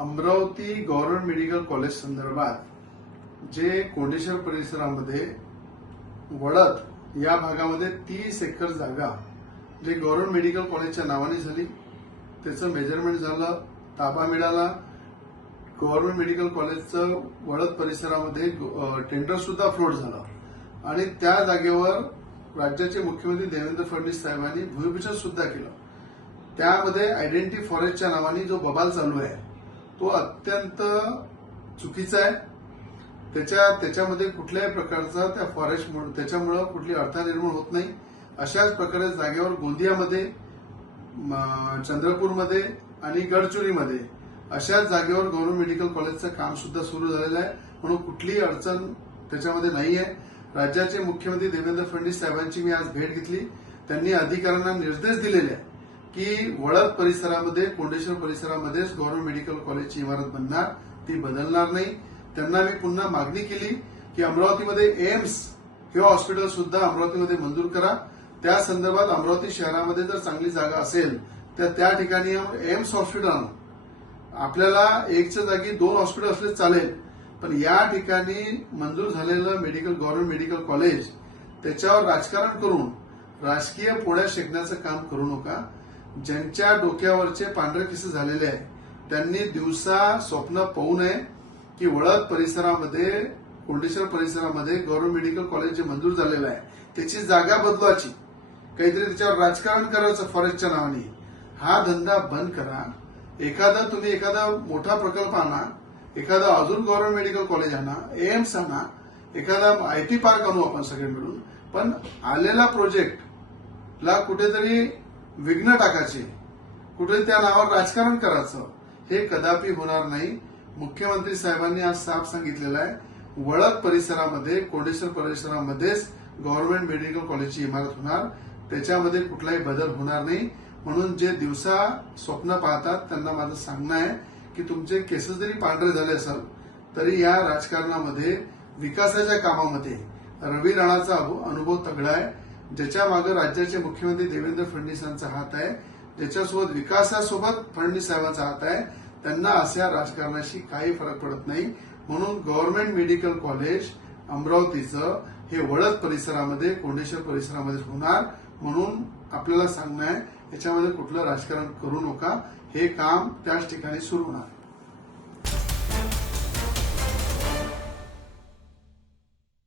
Amravati government medical college संदर्भात जे कोंडेश्वर परिसरामध्ये वडद या भागामध्ये 30 एकर जागा जे गव्हर्नमेंट मेडिकल कॉलेजच्या नावाने झाली, त्याचं मेजरमेंट झालं, ताबा मिळाला. गव्हर्नमेंट मेडिकल कॉलेजचं वडद परिसरामध्ये टेंडर सुद्धा फ्लोट झालं आणि त्या जागेवर राज्याचे मुख्यमंत्री देवेंद्र फडणवीस साहेबांनी भूमिपूजन सुद्धा केलं. त्यामध्ये आयडेंटिटी फॉरेस्टच्या नावाने जो बबाल चालू आहे तो अत्यंत चुकीचा आहे. त्याच्यामध्ये कुठल्याही प्रकारचा त्या फॉरेस्ट त्याच्यामुळे कुठली अडथळा निर्माण होत नाही. अशाच प्रकारे जागेवर गोंदियामध्ये, चंद्रपूरमध्ये आणि गडचिरोलीमध्ये अशाच जागेवर गव्हर्नमेंट मेडिकल कॉलेजचं काम सुद्धा सुरू झालेलं आहे, म्हणून कुठलीही अडचण त्याच्यामध्ये नाही आहे. राज्याचे मुख्यमंत्री देवेंद्र फडणवीस साहेबांची मी आज भेट घेतली. त्यांनी अधिकाऱ्यांना निर्देश दिलेले आहे की वडद परिसरामध्ये, कोंडेश्वर परिसरामध्येच गव्हर्नमेंट मेडिकल कॉलेजची इमारत बनणार, ती बदलणार नाही. त्यांना मी पुन्हा मागणी केली की अमरावतीमध्ये एम्स हे हॉस्पिटल सुद्धा अमरावतीमध्ये मंजूर करा. त्या संदर्भात अमरावती शहरामध्ये जर चांगली जागा असेल तर त्या ठिकाणी एम्स हॉस्पिटल आणू. आपल्याला एकच्या जागी 2 हॉस्पिटल असले चालेल, पण या ठिकाणी मंजूर झालेलं गव्हर्नमेंट मेडिकल कॉलेज त्याच्यावर राजकारण करून राजकीय पोळ्या शेकण्याचं काम करू नका. ज्यांच्या डोक्यावरचे पांढरे केस झालेले आहे त्यांनी दिवसा स्वप्न पाहू नये की वडद परिसरामध्ये, कोंडेश्वर परिसरामध्ये गव्हर्नमेंट मेडिकल कॉलेज जे मंजूर झालेलं आहे त्याची जागा बदलवायची, काहीतरी त्याच्यावर राजकारण करायचं फॉरेस्टच्या नावाने. हा धंदा बंद करा. तुम्ही एखादा मोठा प्रकल्प आणा, एखादा अजून गव्हर्नमेंट मेडिकल कॉलेज आणा, एम्स आणा, एखादा आयटी पार्क आणू आपण सगळे मिळून, पण आलेला प्रोजेक्टला कुठेतरी विघ्न टाकायचे, कुठेतरी त्या नावावर राजकारण करायचं, हे कदापि होणार नाही. मुख्यमंत्री साहेबांनी आज साफ सांगितलेलं आहे, वडद परिसरामध्ये, कोंडेश्वर परिसरामध्येच गव्हर्नमेंट मेडिकल कॉलेजची इमारत होणार, त्याच्यामध्ये कुठलाही बदल होणार नाही. म्हणून जे दिवसा स्वप्न पाहतात त्यांना माझं सांगणं आहे की तुमचे केसेस जरी पांढरे झाले असेल तरी या राजकारणामध्ये, विकासाच्या कामामध्ये रवी राणाचा अनुभव तगडा आहे. ज्याच्या मागे राज्याचे मुख्यमंत्री देवेंद्र फडणवीसांचा हात आहे, ज्याच्यासोबत विकासासोबत फडणवीस साहेबांचा हात आहे, त्यांना अशा राजकारणाशी काही फरक पडत नाही. म्हणून गव्हर्नमेंट मेडिकल कॉलेज अमरावतीचं हे वडद परिसरामध्ये, कोंडेश्वर परिसरामध्ये होणार. म्हणून आपल्याला सांगणं आहे, याच्यामध्ये कुठलं राजकारण करू नका. हे काम त्याच ठिकाणी सुरू होणार.